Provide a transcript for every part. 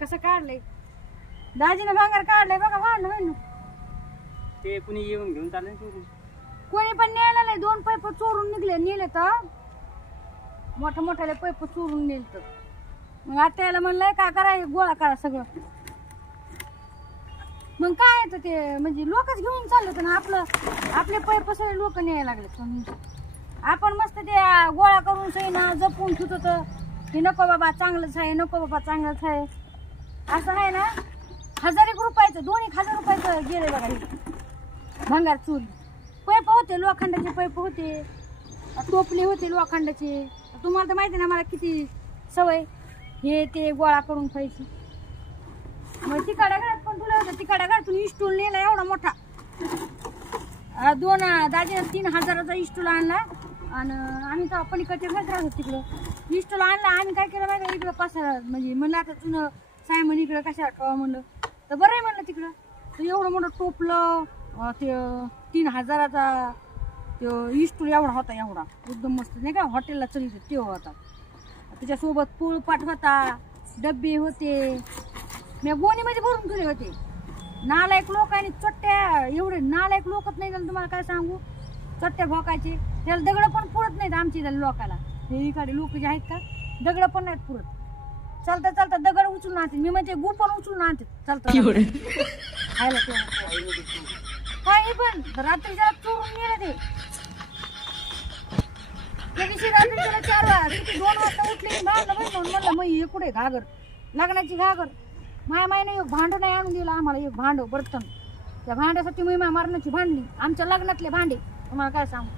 कसं काढलंय दाजीने भांगार काढलंय बघा भांडण ते कुणी येऊन घेऊन चालले चोरून कोणी पण न्यायला नाही 2 पैप चोरून नेले तर मोठ्या मोठ्याले पैप चोरून नेल तर मग आता याला म्हणलंय काय कराय गोळा करा सगळं मग काय येतं ते म्हणजे लोकच घेऊन चालले ना आपले पैप सगळे लोक न्यायला लागले आपण मस्त ते गोळा करून सही ना जपून ठेवत होतं की नको बाबा चांगलंच आहे नको बाबा चांगलंच आहे असं आहे ना 1000 रुपयाचं 2,000 रुपयाचं गेले बघा हे भंगार चोरी पैप होते लोखंडाचे पैप होते टोपले होते लोखंडाचे तुम्हाला तर माहिती ना मला किती सवय हे ते गोळा करून खायची मग तिकडे घरात पण तुला होतं तिकडे घरातून इस्टूल नेला एवढा मोठा 2 दाजीने 3,000चा इस्टूल आणला आणि आम्ही तर पलीकडच्या घरात राहतो तिकडं इस्टूल आणला आम्ही काय केलं माहिती इकडं पसारा म्हणजे म्हणलं आता तुझं सायमन इकडं कशाला ठेवा म्हणलं तर बरं आहे म्हणलं तिकडं तर एवढं मोठं टोपलं ते 3,000चा तो इस्टूल एवढा होता एवढा एकदम मस्त नाही का हॉटेलला चलित ते होता त्याच्यासोबत पोळपाट होता डब्बे होते मी गोणीमध्ये भरून ठेवले होते नालायक लोक आणि चट्ट्या एवढे नालायक लोकच नाही झालं तुम्हाला काय सांगू चट्ट्या भोकायचे त्याला दगड पण पुरत नाहीत आमच्या लोकाला हे इकडे लोक जे आहेत का दगड पण नाहीत पुरत चालता चालता दगड उचलून आणते मी म्हणजे गु पण उचलून आणते चालता काय पण रात्री जरा चोरून गेले ते दिवशी रात्री त्याला 2 वाजता उठले म्हणलं मग हे कुठे घागर लग्नाची घागर मायने एक भांड नाही आणून दिलं आम्हाला एक भांड बर्तन त्या भांड्यासाठी मी मरणाची भांडली आमच्या लग्नातले भांडे तुम्हाला काय सांगू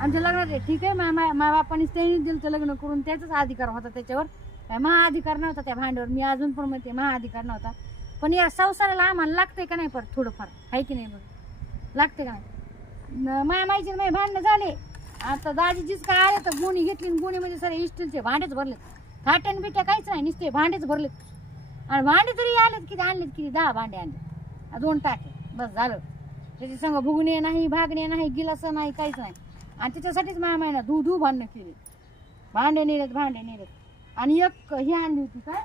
आमच्या लग्नातले ठीक आहे माय बापानेच त्यांनी दिलं तर लग्न करून त्याचाच अधिकार होता त्याच्यावर काय महाअधिकार नव्हता त्या भांड्यावर मी अजून पण म्हणते महाअधिकार नव्हता पण या संसाराला आम्हाला लागतंय का नाही परत थोडंफार आहे की नाही बघ लागते का नाही मायची माझे भांडणं झाले आता दाजीचीच काय आले तर गोणी घेतली गोणीमध्ये सारे स्टीलचे भांडेच भरले खाट्यान बिट्या काहीच नाही नुसते भांडेच भरलेत आणि भांडे तरी आलेत किती आणलेत किती 10 भांडे आणले 2 टाके बस झालं त्याच्या संग भुगणे नाही भागणे नाही गिलास नाही काहीच नाही आणि त्याच्यासाठीच मायना धू भांडणं केली भांडे नेलेत आणि एक ही आणली होती काय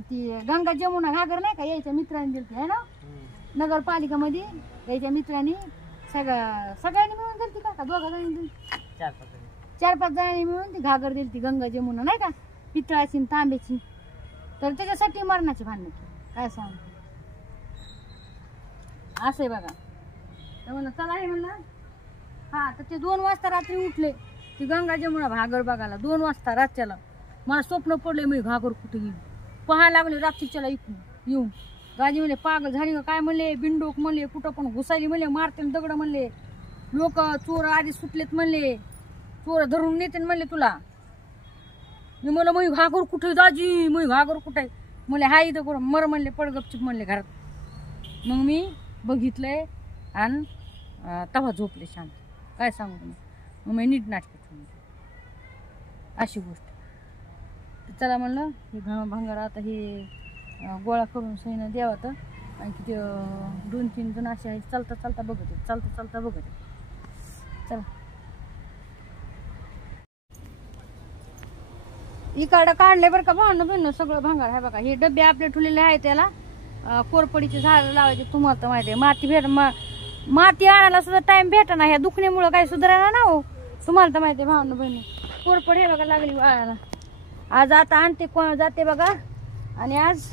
ती गंगा जमुना घागर नाही का यायच्या मित्रांनी दिलती आहे ना नगरपालिकामध्ये यायच्या मित्रांनी सगळ्यांनी मिळून दिलती का 2 जणांनी दिली 4-5 जणांनी मिळून ती घागर दिलती गंगा जमुना नाही का पितळाची तांब्याची तर त्याच्यासाठी मरणाची भांडणं काय सांग असं बघा तर म्हणलं चला हे म्हणलं हा तर ते 2 वाजता रात्री उठले ती गंगा जमुना घागर बघायला 2 वाजता रातच्याला मला स्वप्न पडले मी घागर कुठे गेली पाहायला लागले रात्रीच्याला येऊन गाजी म्हणले पागल झाली काय म्हणले बिंडोक म्हणले कुठं पण घुसायली म्हणले मारते दगड म्हणले लोक चोर आधी सुटलेत म्हणले चोर धरून नेते म्हणले तुला मी म्हणलं मग घागर कुठे दाजी मग घागर कुठे म्हणले हा इथं करून मर म्हणले पड गपचिप म्हणले घरात मग मी बघितलंय आणि तवा झोपले शांत काय सांगू तुम्ही मग मी नीट नाटक अशी गोष्ट चला म्हणलं हे भंगार आता हे गोळा करून सईनं द्यावं तर आणि किती 2-3 जण असे आहेत चालता बघत चला इकडं काढले बरं का भांडण सगळं भंगार आहे बघा हे डबे आपले ठेवलेले आहे त्याला कोरपडीचे झाड लावायचे तुम्हाला तर माहिती आहे माती आणायला सुद्धा टाइम भेटा ना ह्या दुखण्यामुळं काही सुधारायला ना हो तुम्हाला तर माहिती आहे भांडण बहिणी कोरपड हे बघा लागली वाळायला आज आता आणते कोण जाते बघा आणि आज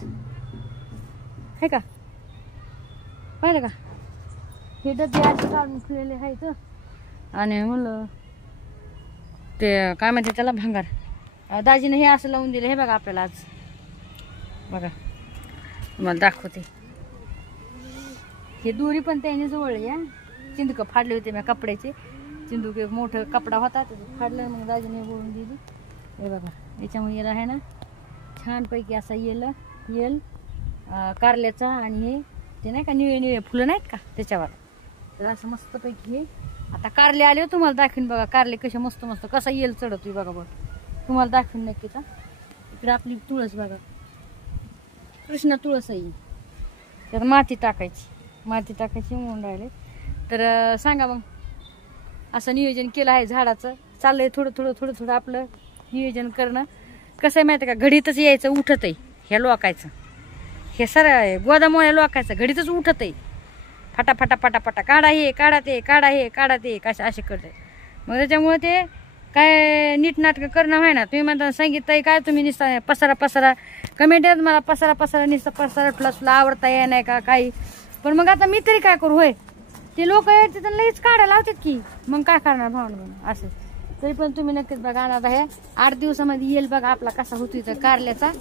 हे का पाहिलं का हे डबे आज काढून ठेवलेले आहेत आणि म्हणलं ते काय म्हणते त्याला भंगार दाजीने हे असं लावून दिलं हे बघा आपल्याला आज बघा तुम्हाला दाखवते हे दोरी पण त्याने जवळ या चिंदूक फाडले होते मी कपड्याचे चिंदूक एक मोठं कपडा होता त्याचं फाडलं मग दाजीने बोलून दिली हे बघा याच्यामुळे याला आहे ना छानपैकी असा येल कारल्याचा आणि हे ते नाही का निळे फुलं नाहीत का त्याच्यावर तर असं मस्तपैकी हे आता कारले आले तुम्हाला दाखवून बघा कारले कसे मस्त कसा येल चढवतोय बघा बघ तुम्हाला दाखवून नक्कीच इकडे आपली तुळस बघा कृष्ण तुळस आहे तर माती टाकायची म्हणून राहिले तर सांगा मग असं नियोजन केलं आहे झाडाचं चाललंय थोडं आपलं नियोजन करणं कसं आहे माहिती का घडीतच यायचं उठत आहे ह्या लोकायचं, हे सर गोदामोळ्या लोकायचं घडीतच उठत आहे, फटा फटा फटा फटा काढा हे काढा ते काढा हे काढा ते कशा असे करते. मग त्याच्यामुळे ते काय नीटनाटकं करणं आहे ना. तुम्ही म्हणता सांगितलं काय तुम्ही निसता पसारा पसारा कमेंट येत मला, पसारा पसारा निसता पसारा तुला आवडता ये नाही का काही. पण मग आता मी तरी काय करू होय, ते लोक येतात तर लईच काढायला लावतात की, मग काय करणार भावना असं. तरी पण तुम्ही नक्कीच बघा. आता हे 8 दिवसामध्ये येईल बघा आपला कसा होतो इथं कारल्याचा.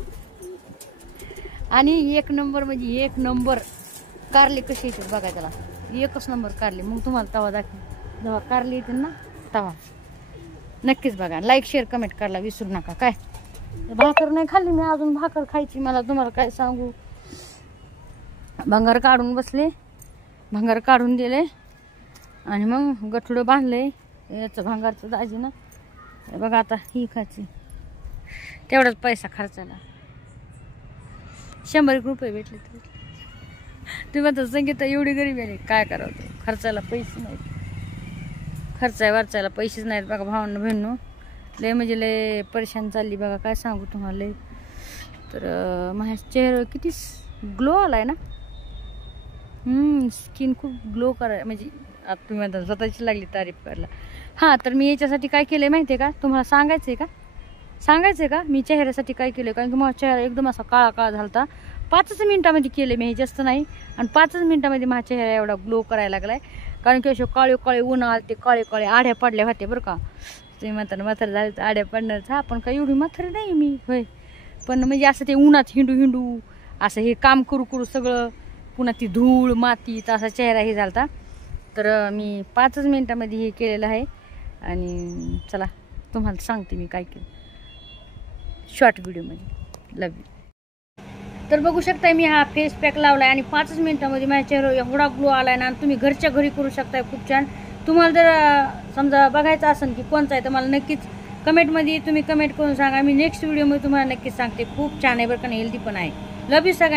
आणि 1 नंबर म्हणजे 1 नंबर कारले कशी येतात बघा, त्याला 1च नंबर कारले. मग तुम्हाला तवा दाखव जेव्हा कारले येतील ना तवा. नक्कीच बघा, लाईक शेअर कमेंट करायला विसरू नका. काय भाकर नाही खाल्ली मी अजून, भाकर खायची मला. तुम्हाला काय सांगू, भंगार काढून बसले, भंगार काढून दिले आणि मग गठुडं बांधले याचं भंगारचं दाजी ना. बघा आता ही खायची, तेवढाच पैसा खर्चाला 100 रुपये भेटले तरी. तुम्ही म्हणता संगीता एवढी गरीब आहे काय करावं, खर्चाला पैसे नाहीत, खर्चाय वरचायला पैसेच नाहीत बघा भावांना बहिणू. लय म्हणजे लय परेशान चालली बघा, काय सांगू तुम्हाला लय. तर माझ्या चेहरा किती ग्लो आलाय ना, स्किन खूप ग्लो करायला म्हणजे आता तुम्ही म्हणता स्वतःची लागली तारीफ करायला. हां, तर मी याच्यासाठी काय केलं आहे माहिती आहे का, तुम्हाला सांगायचं आहे का मी चेहऱ्यासाठी काय केलं. कारण की माझा चेहरा एकदम असा काळा काळा झाला होता. 5च मिनिटामध्ये केले मी, हे जास्त नाही. आणि 5च मिनिटामध्ये माझा चेहरा एवढा ग्लो करायला लागलाय. कारण की असे काळे काळे ऊन आले, काळे काळे आड्या पडल्या होते बरं का. तुम्ही म्हणताना म्हातारे झाले तर आड्या पडणारच. हा, पण काही एवढी म्हातारी नाही मी होय. पण म्हणजे असं ते उन्हात हिंडू असं हे काम करू सगळं, पुन्हा ती धूळ माती तर असा चेहरा हे झाला. तर मी 5च मिनिटामध्ये हे केलेलं आहे. आणि चला तुम्हाला सांगते मी काय केलं शॉर्ट व्हिडिओमध्ये. लव यू. तर बघू शकताय मी हा फेस पॅक लावलाय आणि 5च मिनिटामध्ये माझ्या चेहऱ्यावर एवढा ग्लो आलाय ना. तुम्ही घरच्या घरी करू शकताय, खूप छान. तुम्हाला जर समजा बघायचं असेल की कोणचा आहे तर मला नक्कीच कमेंटमध्ये तुम्ही कमेंट करून सांगा. मी नेक्स्ट व्हिडिओमध्ये तुम्हाला नक्कीच सांगते. खूप छान आहे बरं का, हेल्दी पण आहे. लव यू सगळ्यांना.